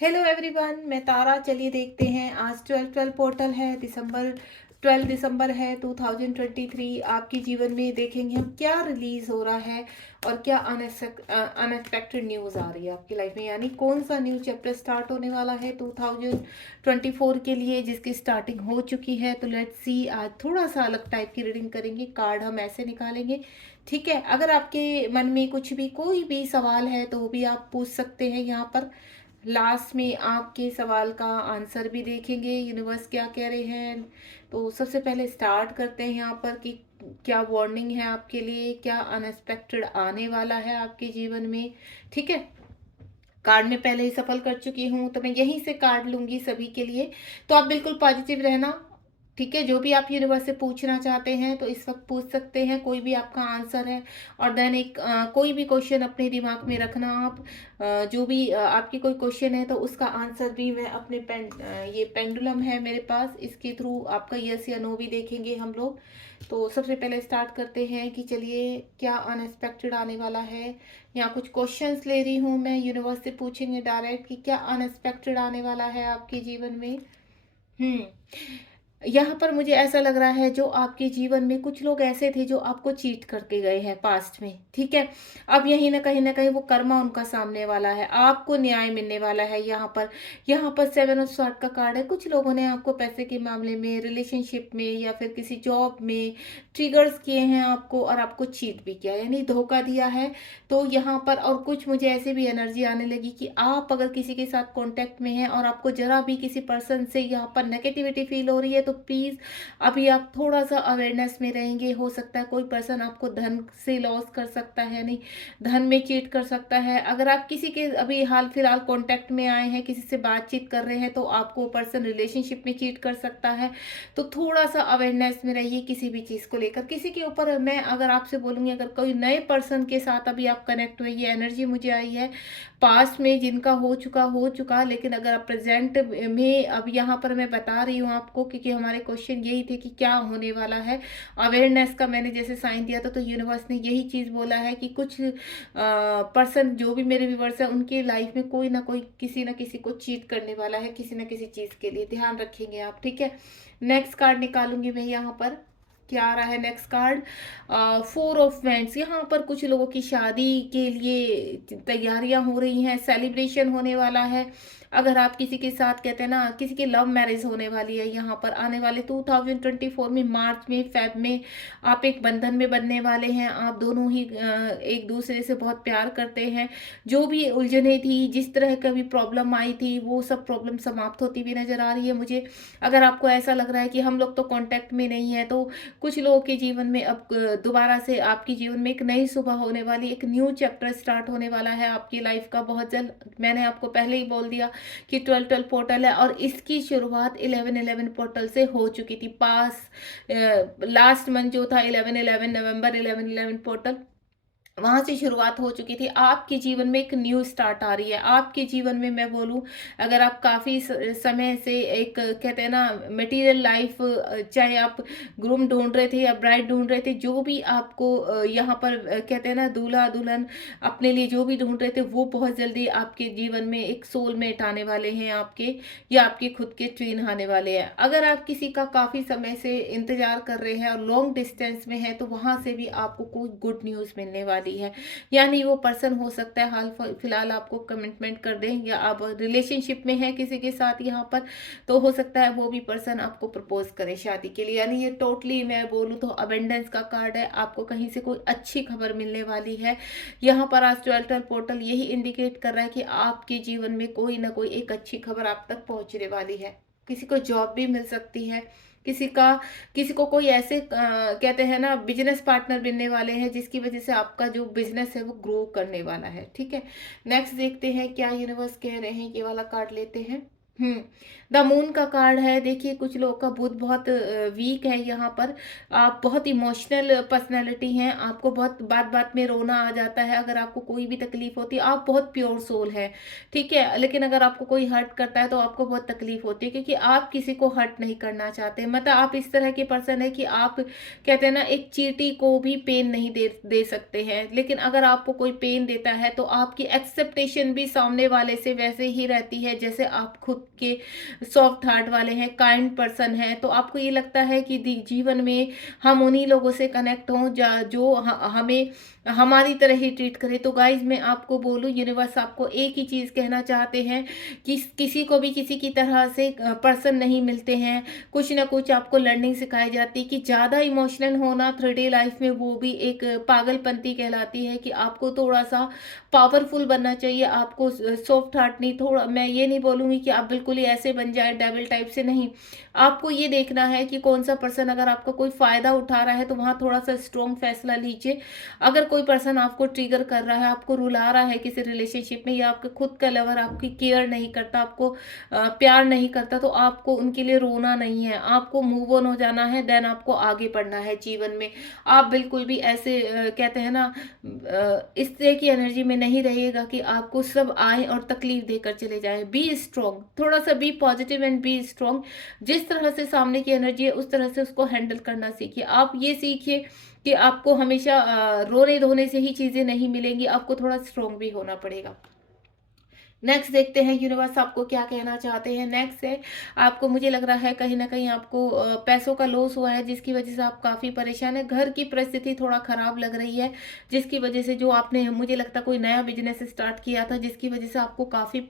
Hello everyone, मैं तारा। चलिए देखते हैं। आज 12 पोर्टल है। 12 दिसंबर है 2023। आपके जीवन में देखेंगे हम क्या रिलीज हो रहा है और क्या अनएक्सपेक्टेड न्यूज़ आ रही है आपकी लाइफ में, यानी कौन सा न्यू चैप्टर स्टार्ट होने वाला है 2024 के लिए, जिसकी स्टार्टिंग हो चुकी है। तो लेट्स सी, आज थोड़ा सा अलग टाइप की रीडिंग करेंगे। कार्ड हम ऐसे निकालेंगे, ठीक है। अगर आपके मन में कुछ भी कोई भी सवाल है तो वो भी आप पूछ सकते हैं यहाँ पर। लास्ट में आपके सवाल का आंसर भी देखेंगे, यूनिवर्स क्या कह रहे हैं। तो सबसे पहले स्टार्ट करते हैं यहाँ पर कि क्या वार्निंग है आपके लिए, क्या अनएक्सपेक्टेड आने वाला है आपके जीवन में, ठीक है। कार्ड में पहले ही सफल कर चुकी हूँ तो मैं यहीं से कार्ड लूंगी सभी के लिए। तो आप बिल्कुल पॉजिटिव रहना, ठीक है। जो भी आप यूनिवर्स से पूछना चाहते हैं तो इस वक्त पूछ सकते हैं, कोई भी आपका आंसर है। और देन एक कोई भी क्वेश्चन अपने दिमाग में रखना आप। जो भी आपकी कोई क्वेश्चन है तो उसका आंसर भी मैं अपने ये पेंडुलम है मेरे पास, इसके थ्रू आपका यस या नो भी देखेंगे हम लोग। तो सबसे पहले स्टार्ट करते हैं कि चलिए क्या अनएक्सपेक्टेड आने वाला है। यहाँ कुछ क्वेश्चंस ले रही हूँ मैं, यूनिवर्स से पूछेंगे डायरेक्ट कि क्या अनएक्सपेक्टेड आने वाला है आपके जीवन में। हम्म यहाँ पर मुझे ऐसा लग रहा है, जो आपके जीवन में कुछ लोग ऐसे थे जो आपको चीट करके गए हैं पास्ट में, ठीक है। अब यही ना कहीं वो कर्मा उनका सामने वाला है, आपको न्याय मिलने वाला है। यहाँ पर 7 ऑफ स्वॉर्ड का कार्ड है। कुछ लोगों ने आपको पैसे के मामले में, रिलेशनशिप में या फिर किसी जॉब में ट्रिगर्स किए हैं आपको, और आपको चीट भी किया, यानी धोखा दिया है। तो यहाँ पर और कुछ मुझे ऐसे भी एनर्जी आने लगी कि आप अगर किसी के साथ कांटेक्ट में हैं और आपको जरा भी किसी पर्सन से यहाँ पर नेगेटिविटी फील हो रही है तो प्लीज़ अभी आप थोड़ा सा अवेयरनेस में रहेंगे। हो सकता है कोई पर्सन आपको धन से लॉस कर सकता है, नहीं, धन में चीट कर सकता है। अगर आप किसी के अभी हाल फिलहाल कांटेक्ट में आए हैं, किसी से बातचीत कर रहे हैं, तो आपको पर्सन रिलेशनशिप में चीट कर सकता है। तो थोड़ा सा अवेयरनेस में रहिए किसी भी चीज़ को लेकर। किसी के ऊपर मैं अगर आपसे बोलूँगी, अगर कोई नए पर्सन के साथ अभी आप कनेक्ट हुए, ये एनर्जी मुझे आई है। पास्ट में जिनका हो चुका, लेकिन अगर आप प्रेजेंट में, अब यहाँ पर मैं बता रही हूँ आपको, क्योंकि हमारे क्वेश्चन यही थे कि क्या होने वाला है। अवेयरनेस का मैंने जैसे साइन दिया था, तो यूनिवर्स ने यही चीज़ बोला है कि कुछ पर्सन, जो भी मेरे व्यूवर्स हैं, उनकी लाइफ में कोई ना कोई किसी ना किसी को चीट करने वाला है, किसी ना किसी चीज़ के लिए। ध्यान रखेंगे आप, ठीक है। नेक्स्ट कार्ड निकालूंगी मैं यहाँ पर। क्या आ रहा है नेक्स्ट कार्ड? 4 of wands. यहाँ पर कुछ लोगों की शादी के लिए तैयारियां हो रही हैं, सेलिब्रेशन होने वाला है। अगर आप किसी के साथ, कहते हैं ना, किसी की लव मैरिज होने वाली है, यहाँ पर आने वाले 2024 में, मार्च में, फेब में आप एक बंधन में बनने वाले हैं। आप दोनों ही एक दूसरे से बहुत प्यार करते हैं। जो भी उलझने थी, जिस तरह का भी प्रॉब्लम आई थी, वो सब प्रॉब्लम समाप्त होती हुई नजर आ रही है मुझे। अगर आपको ऐसा लग रहा है कि हम लोग तो कांटेक्ट में नहीं है, तो कुछ लोगों के जीवन में अब दोबारा से आपके जीवन में एक नई सुबह होने वाली, एक न्यू चैप्टर स्टार्ट होने वाला है आपकी लाइफ का बहुत जल्द। मैंने आपको पहले ही बोल दिया कि 12 पोर्टल है, और इसकी शुरुआत 11 पोर्टल से हो चुकी थी। पास लास्ट मंथ जो था 11 नवंबर 11 पोर्टल, वहां से शुरुआत हो चुकी थी। आपके जीवन में एक न्यू स्टार्ट आ रही है। आपके जीवन में मैं बोलूं, अगर आप काफी समय से एक, कहते हैं ना, मटेरियल लाइफ, चाहे आप ग्रूम ढूंढ रहे थे या ब्राइड ढूंढ रहे थे, जो भी आपको यहाँ पर कहते हैं ना, दूल्हा दुल्हन अपने लिए जो भी ढूंढ रहे थे, वो बहुत जल्दी आपके जीवन में एक सोलमेट आने वाले हैं आपके, या आपके खुद के ट्विन आने वाले हैं। अगर आप किसी का काफी समय से इंतजार कर रहे हैं और लॉन्ग डिस्टेंस में है, तो वहां से भी आपको कोई गुड न्यूज मिलने वाली है। यानी वो पर्सन हो सकता है हाल फिलहाल आपको कमिटमेंट कर दें, या आप रिलेशनशिप में हैं किसी के साथ यहाँ पर, तो हो सकता है वो भी पर्सन आपको प्रपोज करे शादी के लिए। यानी ये टोटली मैं बोलूँ तो अबेंडेंस का कार्ड है। आपको कहीं से कोई अच्छी खबर मिलने वाली है। यहाँ पर आज 12 पोर्टल यही इंडिकेट कर रहा है कि आपके जीवन में कोई ना कोई एक अच्छी खबर आप तक पहुंचने वाली है। किसी को जॉब भी मिल सकती है, किसी का, किसी को कोई ऐसे कहते हैं ना, बिजनेस पार्टनर बनने वाले हैं, जिसकी वजह से आपका जो बिजनेस है वो ग्रो करने वाला है, ठीक है। नेक्स्ट देखते हैं क्या यूनिवर्स कह रहे हैं, ये वाला कार्ड लेते हैं। हुँ। द मून का कार्ड है, देखिए कुछ लोगों का बुध बहुत वीक है यहाँ पर। आप बहुत इमोशनल पर्सनैलिटी हैं, आपको बहुत बात-बात में रोना आ जाता है, अगर आपको कोई भी तकलीफ़ होती है, आप बहुत प्योर सोल हैं, ठीक है? लेकिन अगर आपको कोई हर्ट करता है तो आपको बहुत तकलीफ़ होती है, क्योंकि आप किसी को हर्ट नहीं करना चाहते। मतलब आप इस तरह के पर्सन हैं कि आप कहते हैं ना, एक चींटी को भी पेन नहीं दे दे सकते हैं, लेकिन अगर आपको कोई पेन देता है तो आपकी एक्सेप्टेशन भी सामने वाले से वैसे ही रहती है जैसे आप खुद के सॉफ्ट हार्ट वाले हैं, काइंड पर्सन हैं, तो आपको ये लगता है कि जीवन में हम उन्हीं लोगों से कनेक्ट हों जो हमें हमारी तरह ही ट्रीट करे। तो गाइज मैं आपको बोलूँ, यूनिवर्स आपको एक ही चीज़ कहना चाहते हैं कि किसी को भी किसी की तरह से पर्सन नहीं मिलते हैं। कुछ ना कुछ आपको लर्निंग सिखाई जाती है कि ज़्यादा इमोशनल होना 3D लाइफ में वो भी एक पागलपंती कहलाती है, कि आपको थोड़ा सा पावरफुल बनना चाहिए। आपको सॉफ्ट हार्ट नहीं, थोड़ा मैं ये नहीं बोलूँगी कि आप बिल्कुल ही ऐसे बन जाए डेविल टाइप से, नहीं। आपको ये देखना है कि कौन-सा पर्सन अगर आपका कोई फ़ायदा उठा रहा है तो वहाँ थोड़ा-सा स्ट्रॉन्ग फैसला लीजिए। अगर कोई पर्सन आपको ट्रिगर कर रहा है, आपको रुला रहा है किसी रिलेशनशिप में, या आपके खुद का लवर आपकी केयर नहीं करता, आपको प्यार नहीं करता, तो आपको उनके लिए रोना नहीं है, आपको मूव ऑन हो जाना है, देन आपको आगे बढ़ना है जीवन में। आप बिल्कुल भी ऐसे कहते हैं ना, इस तरह की एनर्जी में नहीं रहिएगा कि आपको सब आए और तकलीफ देकर चले जाएँ। बी स्ट्रॉन्ग, थोड़ा-सा be positive and be strong. जिस तरह से सामने की एनर्जी है उस तरह से उसको हैंडल करना सीखिए। आप ये सीखिए कि आपको हमेशा रोने-धोने से ही चीज़ें नहीं मिलेंगी, आपको थोड़ा स्ट्रॉन्ग भी होना पड़ेगा। नेक्स्ट देखते हैं यूनिवर्स आपको क्या कहना चाहते हैं। नेक्स्ट है, आपको मुझे लग रहा है कहीं न कहीं आपको पैसों का लॉस हुआ है, जिसकी वज़ह से आप काफ़ी परेशान हैं। घर की परिस्थिति थोड़ा ख़राब लग रही है, जिसकी वज़ह से जो आपने मुझे लगता है कोई नया बिज़नेस स्टार्ट किया था, जिसकी वज़ह से आपको काफ़ी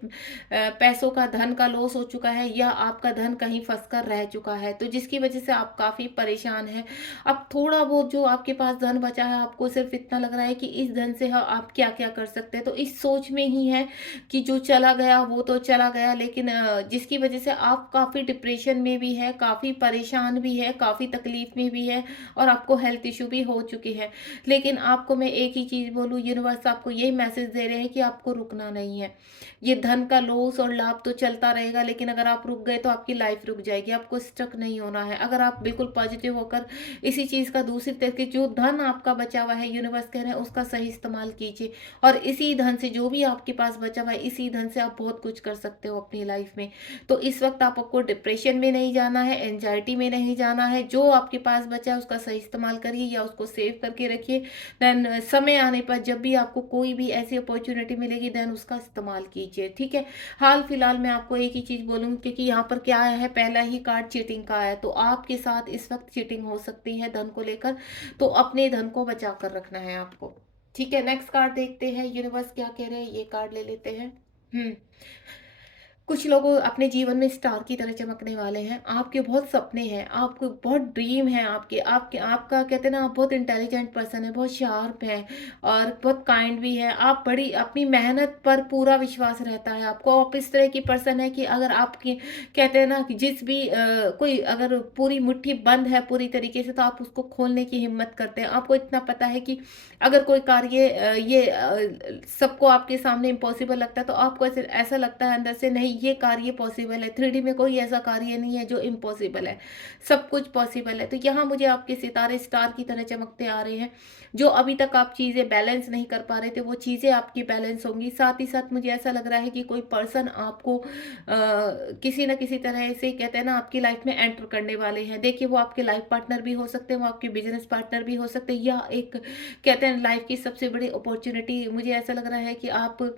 पैसों का, धन का लॉस हो चुका है, या आपका धन कहीं फँस कर रह चुका है, तो जिसकी वज़ह से आप काफ़ी परेशान हैं। अब थोड़ा बहुत जो आपके पास धन बचा है, आपको सिर्फ़ इतना लग रहा है कि इस धन से आप क्या-क्या कर सकते हैं। तो इस सोच में ही है कि जो चला गया वो तो चला गया, लेकिन जिसकी वजह से आप काफ़ी डिप्रेशन में भी है, काफ़ी परेशान भी है, काफ़ी तकलीफ में भी है, और आपको हेल्थ इशू भी हो चुकी है। लेकिन आपको मैं एक ही चीज़ बोलूँ, यूनिवर्स आपको यही मैसेज दे रहे हैं कि आपको रुकना नहीं है। ये धन का लॉस और लाभ तो चलता रहेगा, लेकिन अगर आप रुक गए तो आपकी लाइफ रुक जाएगी, आपको स्टक नहीं होना है। अगर आप बिल्कुल पॉजिटिव होकर इसी चीज़ का दूसरी तरीके, जो धन आपका बचा हुआ है, यूनिवर्स कह रहे हैं उसका सही इस्तेमाल कीजिए, और इसी धन से, जो भी आपके पास बचा हुआ है, इसी धन से आप बहुत कुछ कर सकते हो अपनी लाइफ में। तो इस वक्त आपको डिप्रेशन में नहीं जाना है, एंजाइटी में नहीं जाना है। जो आपके पास बचा है उसका सही इस्तेमाल करिए, या उसको सेव करके रखिए। देन समय आने पर जब भी आपको कोई भी ऐसी अपॉर्चुनिटी मिलेगी, देन उसका इस्तेमाल कीजिए, ठीक है। हाल फिलहाल मैं आपको एक ही चीज़ बोलूँगी, क्योंकि यहाँ पर क्या आया है, पहला ही कार्ड चीटिंग का है, तो आपके साथ इस वक्त चीटिंग हो सकती है धन को लेकर, तो अपने धन को बचा कर रखना है आपको, ठीक है। नेक्स्ट कार्ड देखते हैं यूनिवर्स क्या कह रहे हैं, ये कार्ड ले लेते हैं। हुँ। कुछ लोग अपने जीवन में स्टार की तरह चमकने वाले हैं। आपके बहुत सपने हैं, आपको बहुत ड्रीम है, आपके आपके आपका कहते हैं ना, आप बहुत इंटेलिजेंट पर्सन है, बहुत शार्प है, और बहुत काइंड भी है। आप बड़ी अपनी मेहनत पर पूरा विश्वास रहता है आपको। आप इस तरह की पर्सन है कि अगर आपकी कहते हैं ना कि जिस भी कोई अगर पूरी मुट्ठी बंद है पूरी तरीके से, तो आप उसको खोलने की हिम्मत करते हैं। आपको इतना पता है कि अगर कोई कार्य सबको आपके सामने इम्पॉसिबल लगता है, तो आपको ऐसे ऐसा लगता है अंदर से, नहीं ये कार्य पॉसिबल है। 3D में कोई ऐसा कार्य नहीं है जो इम्पॉसिबल है, सब कुछ पॉसिबल है। तो यहाँ मुझे आपके सितारे स्टार की तरह चमकते आ रहे हैं। जो अभी तक आप चीज़ें बैलेंस नहीं कर पा रहे थे, वो चीज़ें आपकी बैलेंस होंगी। साथ ही साथ मुझे ऐसा लग रहा है कि कोई पर्सन आपको किसी न किसी तरह से कहते हैं ना, आपकी लाइफ में एंटर करने वाले हैं। देखिए, वो आपके लाइफ पार्टनर भी हो सकते हैं, वो आपके बिजनेस पार्टनर भी हो सकते हैं, या एक कहते हैं लाइफ की सबसे बड़ी अपॉर्चुनिटी। मुझे ऐसा लग रहा है कि आप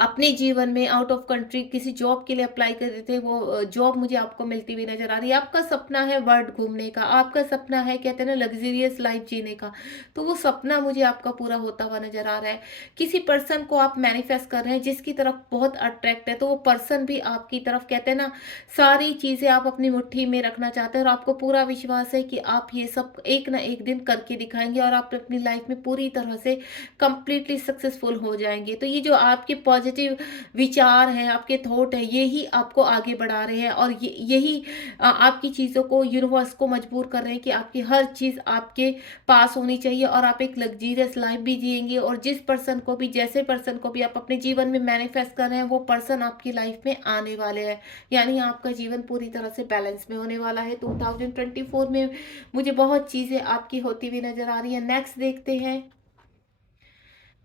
अपने जीवन में आउट ऑफ कंट्री किसी जॉब के लिए अप्लाई कर रहे थे, वो जॉब मुझे आपको मिलती हुई नज़र आ रही है। आपका सपना है वर्ल्ड घूमने का, आपका सपना है कहते हैं ना लग्ज़रियस लाइफ़ जीने का, तो वो सपना मुझे आपका पूरा होता हुआ नज़र आ रहा है। किसी पर्सन को आप मैनिफेस्ट कर रहे हैं जिसकी तरफ बहुत अट्रैक्ट है, तो वो पर्सन भी आपकी तरफ कहते हैं ना, सारी चीज़ें आप अपनी मुट्ठी में रखना चाहते हैं, और आपको पूरा विश्वास है कि आप ये सब एक ना एक दिन करके दिखाएँगे, और आप अपनी लाइफ़ में पूरी तरह से कंप्लीटली सक्सेसफुल हो जाएँगे। तो ये जो आपके पॉजिटिव विचार हैं, आपके थॉट है, ये ही आपको आगे बढ़ा रहे हैं और यही आपकी चीज़ों को, यूनिवर्स को मजबूर कर रहे हैं कि आपकी हर चीज़ आपके पास होनी चाहिए और आप एक लग्जरियस लाइफ भी जिएंगे। और जिस पर्सन को भी, जैसे पर्सन को भी आप अपने जीवन में मैनिफेस्ट कर रहे हैं, वो पर्सन आपकी लाइफ में आने वाले हैं। यानी आपका जीवन पूरी तरह से बैलेंस में होने वाला है। 2024 में मुझे बहुत चीज़ें आपकी होती हुई नजर आ रही है। नेक्स्ट देखते हैं।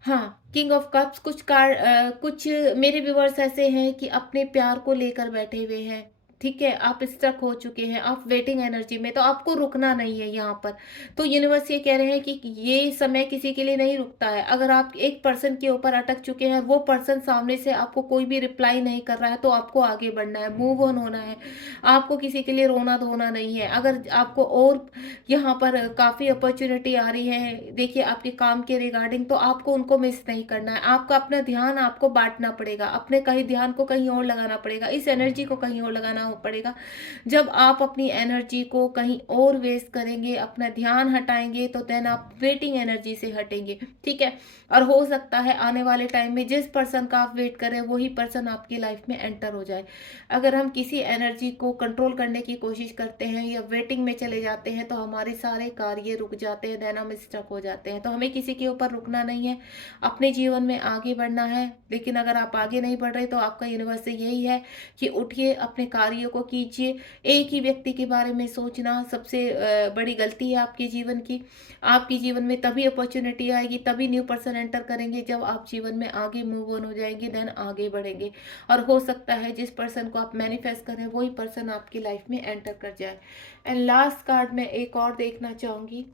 हाँ, किंग ऑफ कप्स, कुछ मेरे व्यूअर्स ऐसे हैं कि अपने प्यार को लेकर बैठे हुए हैं। ठीक है, आप स्टक हो चुके हैं, आप वेटिंग एनर्जी में, तो आपको रुकना नहीं है यहाँ पर। तो यूनिवर्स ये कह रहे हैं कि ये समय किसी के लिए नहीं रुकता है। अगर आप एक पर्सन के ऊपर अटक चुके हैं, वो पर्सन सामने से आपको कोई भी रिप्लाई नहीं कर रहा है, तो आपको आगे बढ़ना है, मूव ऑन होना है। आपको किसी के लिए रोना धोना नहीं है। अगर आपको और यहाँ पर काफ़ी अपॉर्चुनिटी आ रही है, देखिए आपके काम के रिगार्डिंग, तो आपको उनको मिस नहीं करना है। आपका अपना ध्यान आपको बांटना पड़ेगा, अपने कहीं ध्यान को कहीं और लगाना पड़ेगा, इस एनर्जी को कहीं और लगाना पड़ेगा। जब आप अपनी एनर्जी को कहीं और वेस्ट करेंगे, अपना ध्यान हटाएंगे, तो देन आप वेटिंग एनर्जी से हटेंगे। ठीक है, और हो सकता है आने वाले टाइम में जिस पर्सन का आप वेट करें, वही पर्सन आपकी लाइफ में एंटर हो जाए। अगर हम किसी एनर्जी को कंट्रोल करने की कोशिश करते हैं या वेटिंग में चले जाते हैं, तो हमारे सारे कार्य रुक जाते हैं, देन हम स्टक हो जाते हैं। तो हमें किसी के ऊपर रुकना नहीं है, अपने जीवन में आगे बढ़ना है। लेकिन अगर आप आगे नहीं बढ़ रहे, तो आपका यूनिवर्स से यही है कि उठिए, अपने कार्यों को कीजिए। एक ही व्यक्ति के बारे में सोचना सबसे बड़ी गलती है आपके जीवन की। आपके जीवन में तभी अपॉर्चुनिटी आएगी, तभी न्यू पर्सन एंटर करेंगे, जब आप जीवन में आगे मूव ऑन हो जाएंगे, देन आगे बढ़ेंगे। और हो सकता है जिस पर्सन को आप मैनिफेस्ट करें, वही पर्सन आपकी लाइफ में एंटर कर जाए। एंड लास्ट कार्ड मैं एक और देखना चाहूंगी।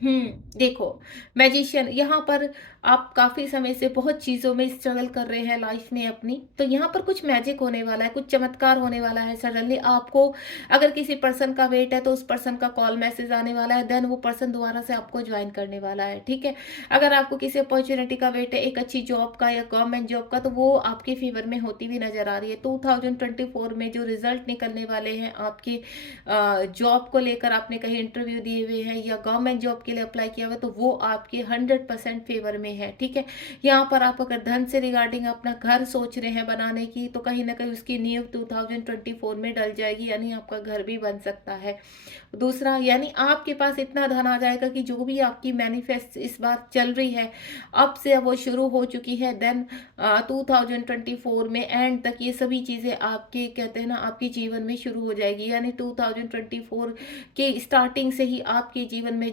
देखो, मैजिशियन, यहाँ पर आप काफी समय से बहुत चीजों में स्ट्रगल कर रहे हैं लाइफ में अपनी, तो यहाँ पर कुछ मैजिक होने वाला है, कुछ चमत्कार होने वाला है। सडनली आपको, अगर किसी पर्सन का वेट है, तो उस पर्सन का कॉल मैसेज आने वाला है, देन वो पर्सन दोबारा से आपको ज्वाइन करने वाला है। ठीक है, अगर आपको किसी अपॉर्चुनिटी का वेट है, एक अच्छी जॉब का या गवर्नमेंट जॉब का, तो वो आपके फेवर में होती हुई नजर आ रही है। 2024 में जो रिजल्ट निकलने वाले हैं आपके जॉब को लेकर, आपने कहीं इंटरव्यू दिए हुए हैं या गवर्नमेंट जॉब के लिए अप्लाई किया हुआ, तो वो आपके 100% फेवर में है। ठीक है, यहाँ पर आप अगर धन से रिगार्डिंग अपना घर सोच रहे हैं बनाने की, तो कहीं ना कहीं उसकी नींव 2024 में डल जाएगी, यानी आपका घर भी बन सकता है। दूसरा, यानी आपके पास इतना धन आ जाएगा कि जो भी आपकी मैनिफेस्ट इस बार चल रही है, अब से वो शुरू हो चुकी है, देन 2024 में एंड तक ये सभी चीज़ें आपके, कहते हैं ना, आपके जीवन में शुरू हो जाएगी। यानी 2024 के स्टार्टिंग से ही आपके जीवन में,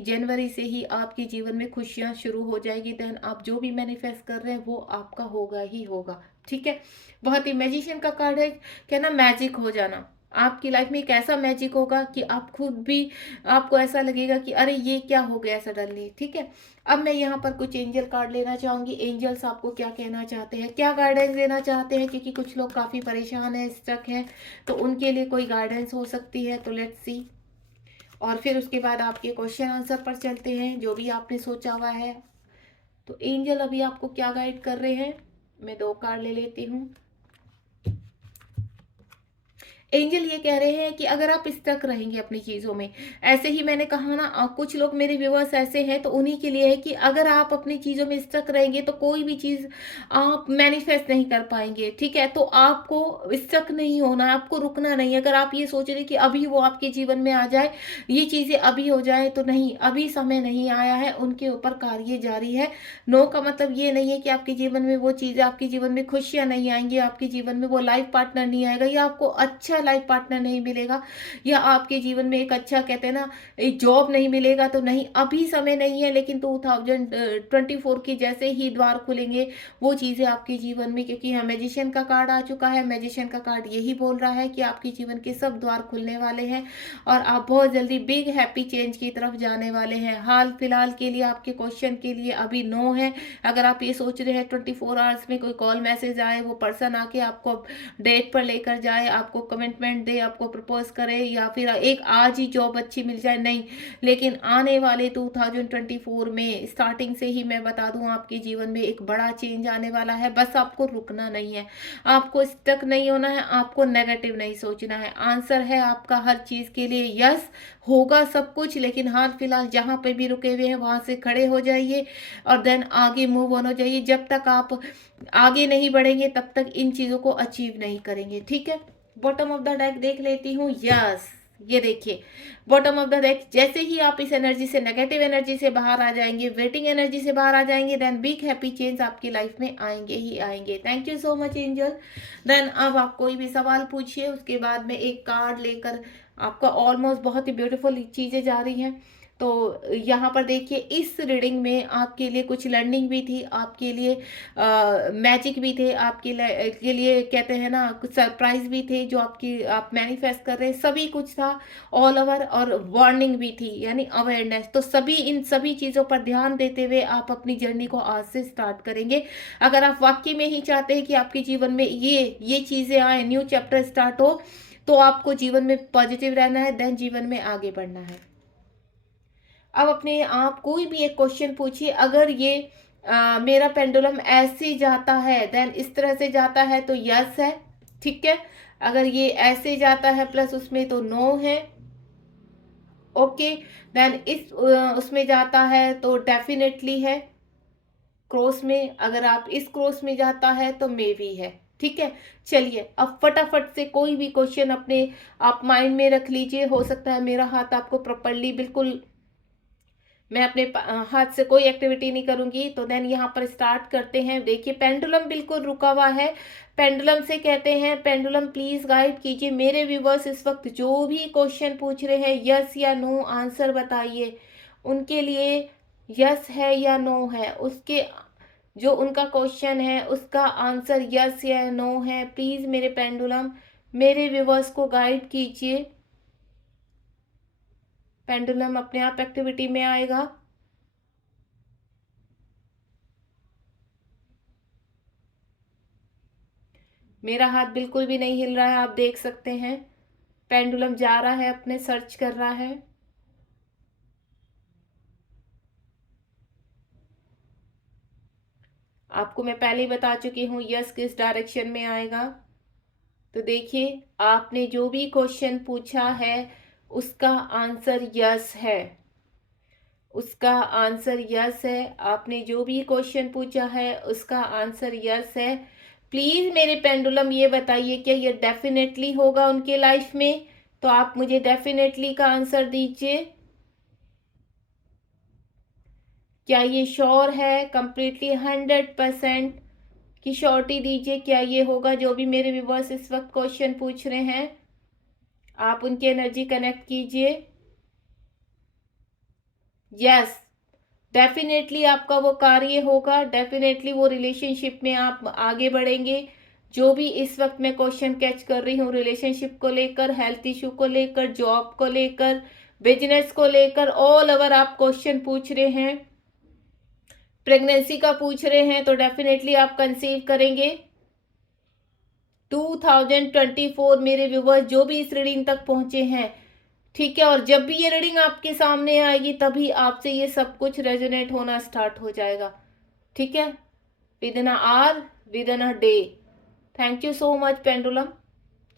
जनवरी से ही आपके जीवन में खुशियां शुरू हो जाएगी। देन आप जो भी मैनिफेस्ट कर रहे हैं, वो आपका होगा ही होगा। ठीक है, बहुत ही मैजिशियन का कार्ड है, कहना मैजिक हो जाना। आपकी लाइफ में एक ऐसा मैजिक होगा कि आप खुद भी, आपको ऐसा लगेगा कि अरे ये क्या हो गया सडनली। ठीक है, अब मैं यहाँ पर कुछ एंजल कार्ड लेना चाहूंगी। एंजल्स आपको क्या कहना चाहते हैं, क्या गाइडेंस देना चाहते हैं, क्योंकि कुछ लोग काफी परेशान हैं, स्टक हैं, तो उनके लिए कोई गाइडेंस हो सकती है। तो लेट्स सी, और फिर उसके बाद आपके क्वेश्चन आंसर पर चलते हैं, जो भी आपने सोचा हुआ है। तो एंजल अभी आपको क्या गाइड कर रहे हैं, मैं 2 कार्ड ले लेती हूँ। एंजल ये कह रहे हैं कि अगर आप स्टक रहेंगे अपनी चीज़ों में, ऐसे ही मैंने कहा ना, कुछ लोग मेरे व्यूअर्स ऐसे हैं, तो उन्हीं के लिए है कि अगर आप अपनी चीज़ों में स्टक रहेंगे, तो कोई भी चीज़ आप मैनिफेस्ट नहीं कर पाएंगे। ठीक है, तो आपको स्टक नहीं होना, आपको रुकना नहीं। अगर आप ये सोच रहे कि अभी वो आपके जीवन में आ जाए, ये चीज़ें अभी हो जाए, तो नहीं, अभी समय नहीं आया है, उनके ऊपर कार्य जारी है। नो का मतलब ये नहीं है कि आपके जीवन में वो चीज़ें, आपके जीवन में खुशियाँ नहीं आएंगी, आपके जीवन में वो लाइफ पार्टनर नहीं आएगा, या आपको अच्छा लाइफ पार्टनर नहीं मिलेगा, या आपके जीवन में एक अच्छा, कहते हैं ना, एक जॉब नहीं मिलेगा, तो नहीं, अभी समय नहीं है। लेकिन 2024 के जैसे ही द्वार खुलेंगे, वो चीज़ें आपके जीवन में, क्योंकि यहाँ मैजिशियन का कार्ड आ चुका है, मैजिशियन का कार्ड यही बोल रहा है कि आपके जीवन के सब द्वार खुलने वाले हैं और आप बहुत जल्दी बिग हैप्पी चेंज की तरफ जाने वाले हैं। हाल फिलहाल के लिए आपके क्वेश्चन के लिए अभी नो है। अगर आप ये सोच रहे हैं 24 आवर्स में कोई कॉल मैसेज आए, वो पर्सन आके आपको डेट पर लेकर जाए, आपको कमेंट कमिटमेंट दे, आपको प्रपोज करे, या फिर एक आज ही जॉब अच्छी मिल जाए, नहीं। लेकिन आने वाले 2024 में स्टार्टिंग से ही मैं बता दूं, आपके जीवन में एक बड़ा चेंज आने वाला है। बस आपको रुकना नहीं है, आपको स्टक नहीं होना है, आपको नेगेटिव नहीं सोचना है। आंसर है आपका हर चीज के लिए यस, होगा सब कुछ। लेकिन हाल फिलहाल जहां पे भी रुके हुए हैं वहां से खड़े हो जाइए और देन आगे मूव ऑन हो जाइए। जब तक आप आगे नहीं बढ़ेंगे तब तक इन चीजों को अचीव नहीं करेंगे, ठीक है। बॉटम ऑफ द डेक देख लेती हूँ। यस, ये देखिए बॉटम ऑफ द डेक, जैसे ही आप इस एनर्जी से, नेगेटिव एनर्जी से बाहर आ जाएंगे, वेटिंग एनर्जी से बाहर आ जाएंगे, देन बिग हैप्पी चेंज आपकी लाइफ में आएंगे ही आएंगे। Thank you so much angel. Then अब आप कोई भी सवाल पूछिए, उसके बाद में एक कार्ड लेकर आपका ऑलमोस्ट बहुत ही ब्यूटीफुल चीजें जा रही हैं। तो यहाँ पर देखिए, इस रीडिंग में आपके लिए कुछ लर्निंग भी थी, आपके लिए मैजिक भी थे, आपके के लिए कहते हैं ना कुछ सरप्राइज भी थे जो आप मैनिफेस्ट कर रहे हैं, सभी कुछ था ऑल ओवर। और वार्निंग भी थी, यानी अवेयरनेस। तो सभी इन सभी चीज़ों पर ध्यान देते हुए आप अपनी जर्नी को आज से स्टार्ट करेंगे। अगर आप वाकई में ही चाहते हैं कि आपके जीवन में ये चीज़ें आए, न्यू चैप्टर स्टार्ट हो, तो आपको जीवन में पॉजिटिव रहना है, देन जीवन में आगे बढ़ना है। अब अपने आप कोई भी एक क्वेश्चन पूछिए। अगर ये मेरा पेंडुलम ऐसे जाता है, देन इस तरह से जाता है, तो यस है, ठीक है। अगर ये ऐसे जाता है प्लस उसमें, तो नो है, ओके। देन इस उसमें जाता है तो डेफिनेटली है, क्रॉस में। अगर आप इस क्रॉस में जाता है तो मे बी है, ठीक है। चलिए अब फटाफट से कोई भी क्वेश्चन अपने आप माइंड में रख लीजिए। हो सकता है मेरा हाथ आपको प्रॉपरली, बिल्कुल मैं अपने हाथ से कोई एक्टिविटी नहीं करूंगी। तो देन यहाँ पर स्टार्ट करते हैं। देखिए पेंडुलम बिल्कुल रुका हुआ है। पेंडुलम से कहते हैं, पेंडुलम प्लीज गाइड कीजिए मेरे व्यूवर्स इस वक्त जो भी क्वेश्चन पूछ रहे हैं, यस या नो आंसर बताइए। उनके लिए यस है या नो है, उसके जो उनका क्वेश्चन है उसका आंसर यस या नो है। प्लीज मेरे पेंडुलम मेरे व्यूवर्स को गाइड कीजिए। पेंडुलम अपने आप एक्टिविटी में आएगा। मेरा हाथ बिल्कुल भी नहीं हिल रहा है, आप देख सकते हैं। पेंडुलम जा रहा है, अपने सर्च कर रहा है। आपको मैं पहले ही बता चुकी हूँ यस किस डायरेक्शन में आएगा। तो देखिए आपने जो भी क्वेश्चन पूछा है उसका आंसर यस है, उसका आंसर यस है। आपने जो भी क्वेश्चन पूछा है उसका आंसर यस है। प्लीज मेरे पेंडुलम ये बताइए क्या ये डेफिनेटली होगा उनके लाइफ में, तो आप मुझे डेफिनेटली का आंसर दीजिए। क्या ये श्योर है, कंप्लीटली 100% की श्योरिटी दीजिए क्या ये होगा। जो भी मेरे व्यूवर्स इस वक्त क्वेश्चन पूछ रहे हैं, आप उनकी एनर्जी कनेक्ट कीजिए। यस, डेफिनेटली आपका वो कार्य होगा, डेफिनेटली वो रिलेशनशिप में आप आगे बढ़ेंगे। जो भी इस वक्त मैं क्वेश्चन कैच कर रही हूँ, रिलेशनशिप को लेकर, हेल्थ इशू को लेकर, जॉब को लेकर, बिजनेस को लेकर, ऑल ओवर आप क्वेश्चन पूछ रहे हैं। प्रेगनेंसी का पूछ रहे हैं तो डेफिनेटली आप कंसीव करेंगे। 2024 मेरे व्यूवर्स जो भी इस रीडिंग तक पहुंचे हैं, ठीक है। और जब भी ये रीडिंग आपके सामने आएगी तभी आपसे ये सब कुछ रेजोनेट होना स्टार्ट हो जाएगा, ठीक है। Within hour, within a day. Thank you so much pendulum.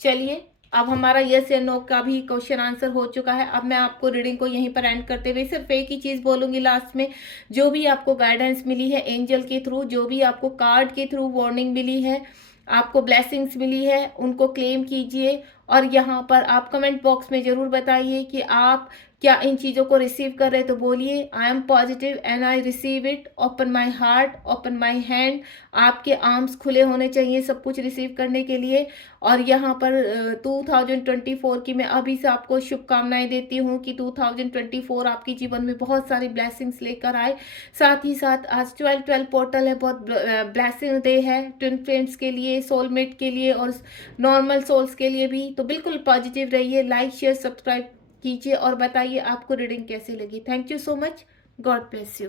चलिए अब हमारा यस या नो का भी क्वेश्चन आंसर हो चुका है। अब मैं आपको रीडिंग को यहीं पर एंड करते हुए सिर्फ एक ही चीज बोलूंगी लास्ट में। जो भी आपको गाइडेंस मिली है एंजल के थ्रू, जो भी आपको कार्ड के थ्रू वार्निंग मिली है, आपको ब्लेसिंग्स मिली है, उनको क्लेम कीजिए। और यहाँ पर आप कमेंट बॉक्स में जरूर बताइए कि आप क्या इन चीज़ों को रिसीव कर रहे हैं। तो बोलिए I am positive and I receive it, open my heart, open my hand. आपके आर्म्स खुले होने चाहिए सब कुछ रिसीव करने के लिए। और यहाँ पर 2024 की मैं अभी से आपको शुभकामनाएं देती हूँ कि 2024 आपके जीवन में बहुत सारी ब्लेसिंग्स लेकर आए। साथ ही साथ आज 12/12 पोर्टल है, बहुत ब्लेसिंग डे है ट्विन फ्लेम्स के लिए, सोलमेट के लिए और नॉर्मल सोल्स के लिए भी। तो बिल्कुल पॉजिटिव रहिए, लाइक शेयर सब्सक्राइब कीजिए और बताइए आपको रीडिंग कैसी लगी। Thank you so much, God bless you.